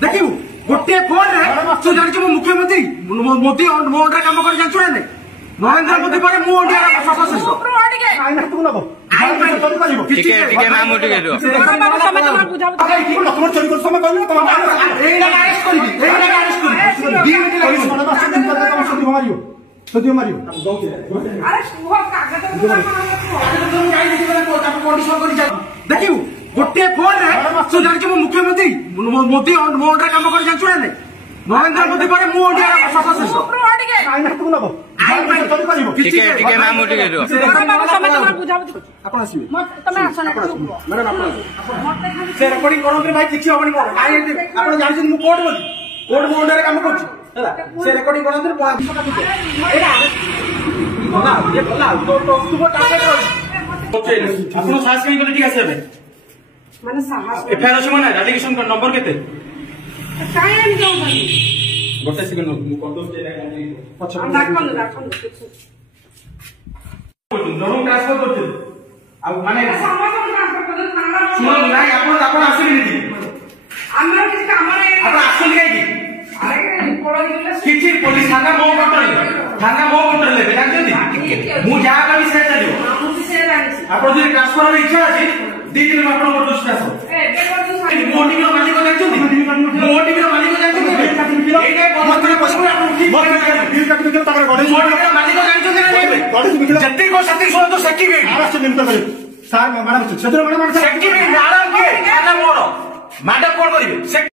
देखिए गोटे फोन तू जानी मुख्यमंत्री मोदी मो अंडर कम कर जानचु ना नरेंद्र मोदी पर मु इंडिया देखिए गोटे फोन तू जानी मुख्यमंत्री मोदी मो अंडर कम कर जानचु ना नरेंद्र मोदी पर मु इंडिया से रेकर्डिंग करते भाई किसी हम आप जानते मुझे कोर्ट बोली कोर्ट मो अंडर कम कर से रेकर्डिंग करते साहस कहीं गले ठीक है माने साहस एफआईआर अछि माने एप्लीकेशन नंबर केते काहे हम जाऊ गोटे सेकंड मु कर दो जे पछ राखन जरूर ट्रांसफर करते आ माने समाज ट्रांसफर कर थाना सुनो नाही आपण आसिबे नी हमरा किछ काम रे आपण आसिल गई अरे पळई दिले किछि पुलिस थाना मो कंट्रोल ले जानते मु जा कभी से चलियो हम से रानी आपण जे ट्रांसफर रे इच्छा अछि 2 दिन में आपण कर दोस्त आसो ए देखो तू मोटी के मालिक जानते मोटी के मालिक जानते एटा पत्र पछुआ आपण की बिल काटी के ताकर गडे मोटी के मालिक जानते ना जत्ती को सती सुन तो सकी गई महाराष्ट्र निमित्त करे सार मैडम छेत्र मैडम सकी गई नारायण के खाना मोर मैडम कोन करिवे